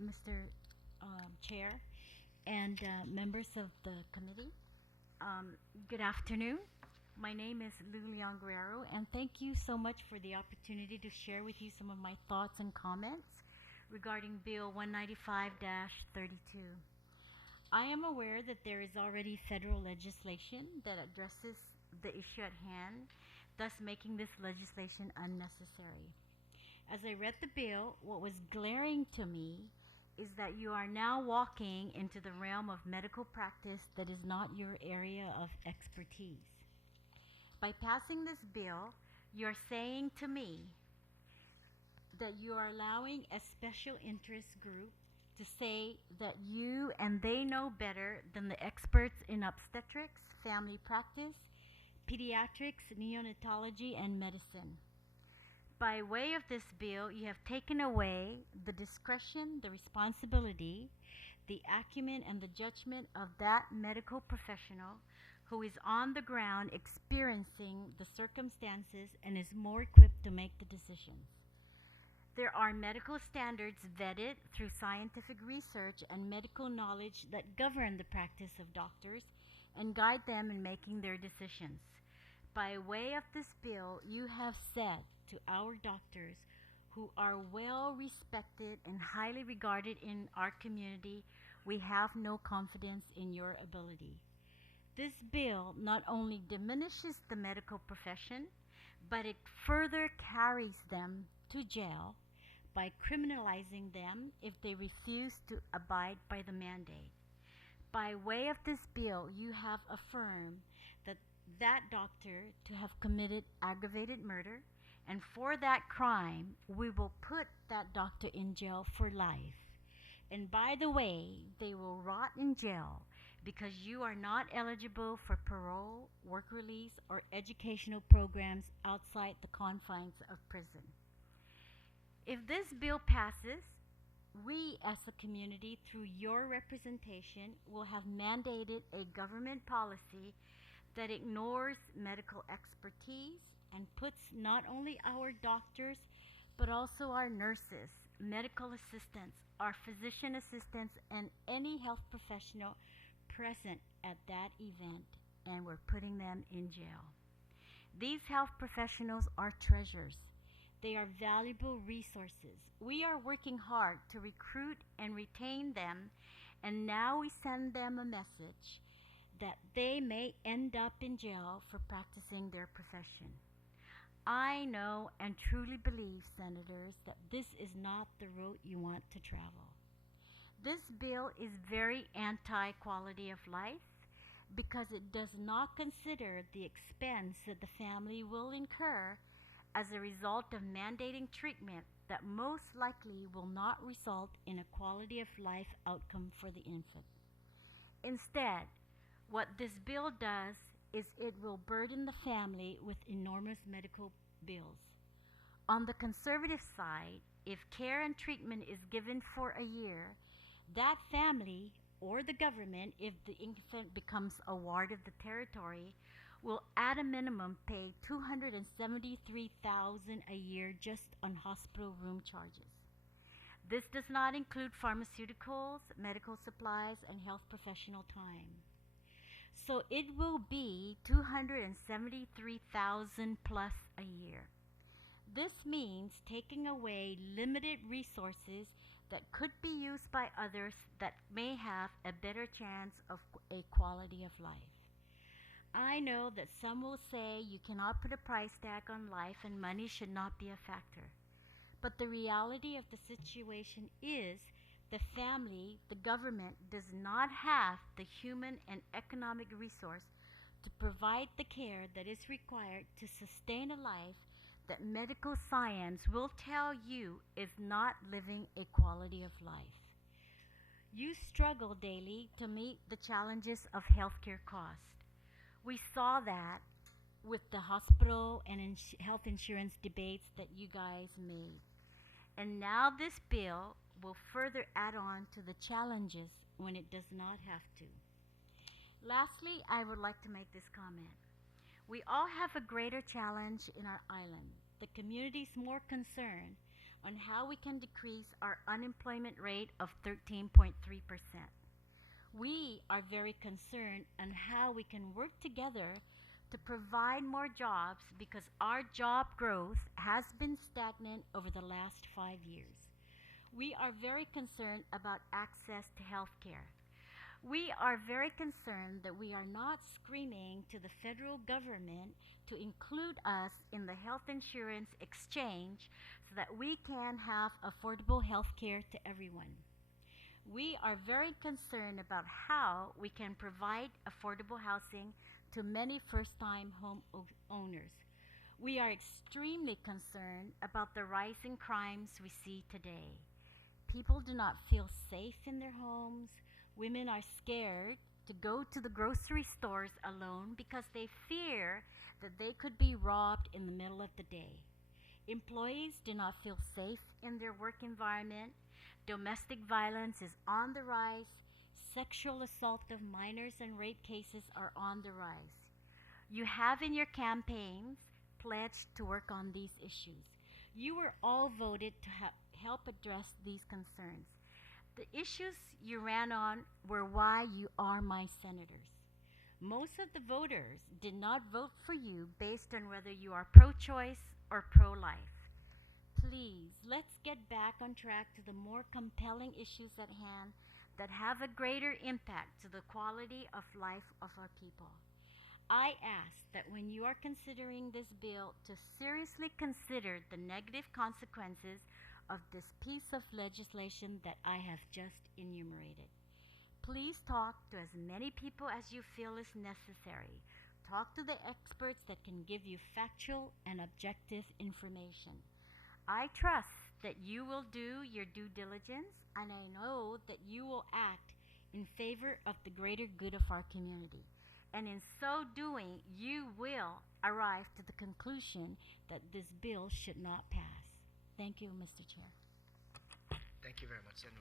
Mr. Chair and members of the committee. Um, Good afternoon. My name is Lulian Guerrero, and thank you so much for the opportunity to share with you some of my thoughts and comments regarding Bill 195 32. I am aware that there is already federal legislation that addresses the issue at hand, thus making this legislation unnecessary. As I read the bill, what was glaring to me is that you are now walking into the realm of medical practice that is not your area of expertise. By passing this bill, you're saying to me that you are allowing a special interest group to say that you and they know better than the experts in obstetrics, family practice, pediatrics, neonatology, and medicine. By way of this bill, you have taken away the discretion, the responsibility, the acumen, and the judgment of that medical professional who is on the ground experiencing the circumstances and is more equipped to make the decisions. There are medical standards vetted through scientific research and medical knowledge that govern the practice of doctors and guide them in making their decisions. By way of this bill, you have said to our doctors, who are well respected and highly regarded in our community, we have no confidence in your ability. This bill not only diminishes the medical profession, but it further carries them to jail by criminalizing them if they refuse to abide by the mandate. By way of this bill, you have affirmed that that doctor to have committed aggravated murder, and for that crime, we will put that doctor in jail for life. And by the way, they will rot in jail because you are not eligible for parole, work release, or educational programs outside the confines of prison. If this bill passes, we as a community, through your representation, will have mandated a government policy that ignores medical expertise and puts not only our doctors, but also our nurses, medical assistants, our physician assistants, and any health professional present at that event, and we're putting them in jail. These health professionals are treasures. They are valuable resources. We are working hard to recruit and retain them, and now we send them a message that they may end up in jail for practicing their profession. I know and truly believe, Senators, that this is not the route you want to travel. This bill is very anti quality of life because it does not consider the expense that the family will incur as a result of mandating treatment that most likely will not result in a quality of life outcome for the infant. Instead, what this bill does is it will burden the family with enormous medical bills. On the conservative side, if care and treatment is given for a year, that family or the government, if the infant becomes a ward of the territory, will at a minimum pay $273,000 a year just on hospital room charges. This does not include pharmaceuticals, medical supplies, and health professional time. So it will be 273,000 plus a year. This means taking away limited resources that could be used by others that may have a better chance of a quality of life. I know that some will say you cannot put a price tag on life and money should not be a factor. But the reality of the situation is the family, the government, does not have the human and economic resource to provide the care that is required to sustain a life that medical science will tell you is not living a quality of life. You struggle daily to meet the challenges of healthcare costs. We saw that with the hospital and health insurance debates that you guys made. And now this bill will further add on to the challenges when it does not have to. Lastly, I would like to make this comment. We all have a greater challenge in our island. The community is more concerned on how we can decrease our unemployment rate of 13.3%. We are very concerned on how we can work together to provide more jobs because our job growth has been stagnant over the last 5 years. We are very concerned about access to health care. We are very concerned that we are not screaming to the federal government to include us in the health insurance exchange so that we can have affordable health care to everyone. We are very concerned about how we can provide affordable housing to many first time owners. We are extremely concerned about the rising crimes we see today. People do not feel safe in their homes. Women are scared to go to the grocery stores alone because they fear that they could be robbed in the middle of the day. Employees do not feel safe in their work environment. Domestic violence is on the rise. Sexual assault of minors and rape cases are on the rise. You have in your campaigns pledged to work on these issues. You were all voted to help address these concerns. The issues you ran on were why you are my senators. Most of the voters did not vote for you based on whether you are pro choice or pro life. Please, let's get back on track to the more compelling issues at hand that have a greater impact to the quality of life of our people. I ask that when you are considering this bill to seriously consider the negative consequences of this piece of legislation that I have just enumerated. Please talk to as many people as you feel is necessary. Talk to the experts that can give you factual and objective information. I trust that you will do your due diligence, and I know that you will act in favor of the greater good of our community. And in so doing, you will arrive to the conclusion that this bill should not pass. Thank you, Mr. Chair. Thank you very much, Senator